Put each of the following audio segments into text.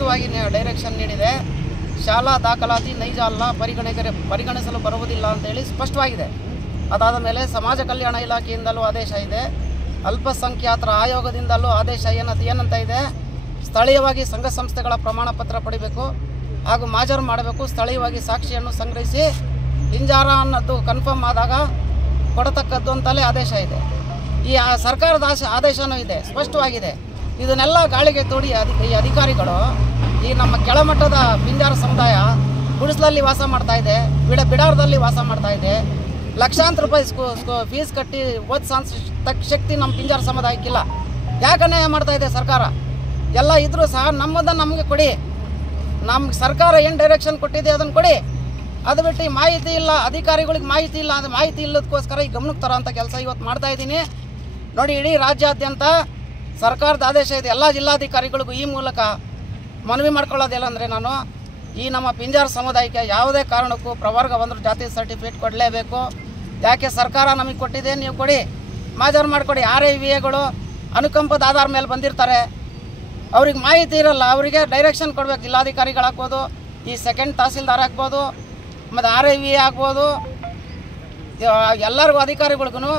ಸ್ಪಷ್ಟವಾಗಿ ಡೈರೆಕ್ಷನ್ ನೀಡಿದೆ. ಶಾಲಾ ದಾಖಲಾತಿ ನೈಜ ಅಲ್ಲ, ಪರಿಗಣಿಸಲು ಬರುವುದಿಲ್ಲ ಅಂತೇಳಿ ಸ್ಪಷ್ಟವಾಗಿದೆ. ಅದಾದ ಮೇಲೆ ಸಮಾಜ ಕಲ್ಯಾಣ ಇಲಾಖೆಯಿಂದಲೂ ಆದೇಶ ಇದೆ, ಅಲ್ಪಸಂಖ್ಯಾತರ ಆಯೋಗದಿಂದಲೂ ಆದೇಶ ಏನಂತ ಇದೆ, ಸ್ಥಳೀಯವಾಗಿ ಸಂಘ ಸಂಸ್ಥೆಗಳ ಪ್ರಮಾಣ ಪತ್ರ ಪಡಿಬೇಕು ಹಾಗೂ ಮಾಜರು ಮಾಡಬೇಕು, ಸ್ಥಳೀಯವಾಗಿ ಸಾಕ್ಷಿಯನ್ನು ಸಂಗ್ರಹಿಸಿ ಹಿಂಜಾರ ಅನ್ನೋದು ಕನ್ಫರ್ಮ್ ಆದಾಗ ಕೊಡತಕ್ಕದ್ದು ಅಂತಲೇ ಆದೇಶ ಇದೆ. ಈ ಸರ್ಕಾರದ ಆದೇಶನೂ ಇದೆ, ಸ್ಪಷ್ಟವಾಗಿದೆ. ಇದನ್ನೆಲ್ಲ ಗಾಳಿಗೆ ತೋಡಿ ಈ ಅಧಿಕಾರಿಗಳು ಈ ನಮ್ಮ ಕೆಳಮಟ್ಟದ ಪಿಂಜಾರ ಸಮುದಾಯ ಗುಡಿಸಲಲ್ಲಿ ವಾಸ ಮಾಡ್ತಾ ಇದೆ, ಬಿಡಾರದಲ್ಲಿ ವಾಸ ಮಾಡ್ತಾ ಇದೆ, ಲಕ್ಷಾಂತರ ರೂಪಾಯಿ ಫೀಸ್ ಕಟ್ಟಿ ಓದಿಸೋ ಶಕ್ತಿ ನಮ್ಮ ಪಿಂಜಾರ ಸಮುದಾಯಕ್ಕಿಲ್ಲ. ಯಾಕೆ ಅನ್ಯಾಯ ಮಾಡ್ತಾ ಇದೆ ಸರ್ಕಾರ? ಎಲ್ಲ ಇದ್ರೂ ಸಹ ನಮ್ಮದನ್ನು ನಮಗೆ ಕೊಡಿ, ನಮ್ಮ ಸರ್ಕಾರ ಏನು ಡೈರೆಕ್ಷನ್ ಕೊಟ್ಟಿದೆ ಅದನ್ನು ಕೊಡಿ. ಅದು ಬಿಟ್ಟು ಮಾಹಿತಿ ಇಲ್ಲ, ಅಧಿಕಾರಿಗಳಿಗೆ ಮಾಹಿತಿ ಇಲ್ಲ, ಅದು ಮಾಹಿತಿ ಇಲ್ಲದಕ್ಕೋಸ್ಕರ ಈ ಗಮನಕ್ಕೆ ತರೋ ಅಂಥ ಕೆಲಸ ಇವತ್ತು ಮಾಡ್ತಾಯಿದ್ದೀನಿ. ನೋಡಿ, ಇಡೀ ರಾಜ್ಯಾದ್ಯಂತ ಸರ್ಕಾರದ ಆದೇಶ ಇದೆ. ಎಲ್ಲ ಜಿಲ್ಲಾಧಿಕಾರಿಗಳಿಗೂ ಈ ಮೂಲಕ ಮನವಿ ಮಾಡ್ಕೊಳ್ಳೋದಿಲ್ಲ ಅಂದರೆ ನಾನು ಈ ನಮ್ಮ ಪಿಂಜಾರ ಸಮುದಾಯಕ್ಕೆ ಯಾವುದೇ ಕಾರಣಕ್ಕೂ ಪ್ರವರ್ಗ 1 ಜಾತಿ ಸರ್ಟಿಫಿಕೇಟ್ ಕೊಡಲೇಬೇಕು. ಯಾಕೆ ಸರ್ಕಾರ ನಮಗೆ ಕೊಟ್ಟಿದೆ, ನೀವು ಕೊಡಿ, ಮಾಜರ್ ಮಾಡಿಕೊಡಿ. RIVAಗಳು ಅನುಕಂಪದ ಆಧಾರ ಮೇಲೆ ಬಂದಿರ್ತಾರೆ, ಅವ್ರಿಗೆ ಮಾಹಿತಿ ಇರಲ್ಲ, ಅವರಿಗೆ ಡೈರೆಕ್ಷನ್ ಕೊಡಬೇಕು. ಜಿಲ್ಲಾಧಿಕಾರಿಗಳಾಗ್ಬೋದು, ಈ ಸೆಕೆಂಡ್ ತಹಸೀಲ್ದಾರ್ ಆಗ್ಬೋದು, ಮತ್ತು RIVA ಆಗ್ಬೋದು, ಎಲ್ಲರಿಗೂ ಅಧಿಕಾರಿಗಳಿಗೂ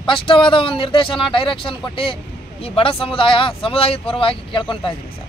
ಸ್ಪಷ್ಟವಾದ ಒಂದು ನಿರ್ದೇಶನ ಡೈರೆಕ್ಷನ್ ಕೊಟ್ಟು ಈ ಬಡ ಸಮುದಾಯದ ಪರವಾಗಿ ಕೇಳ್ಕೊತಾ ಇದ್ದೀನಿ ಸರ್.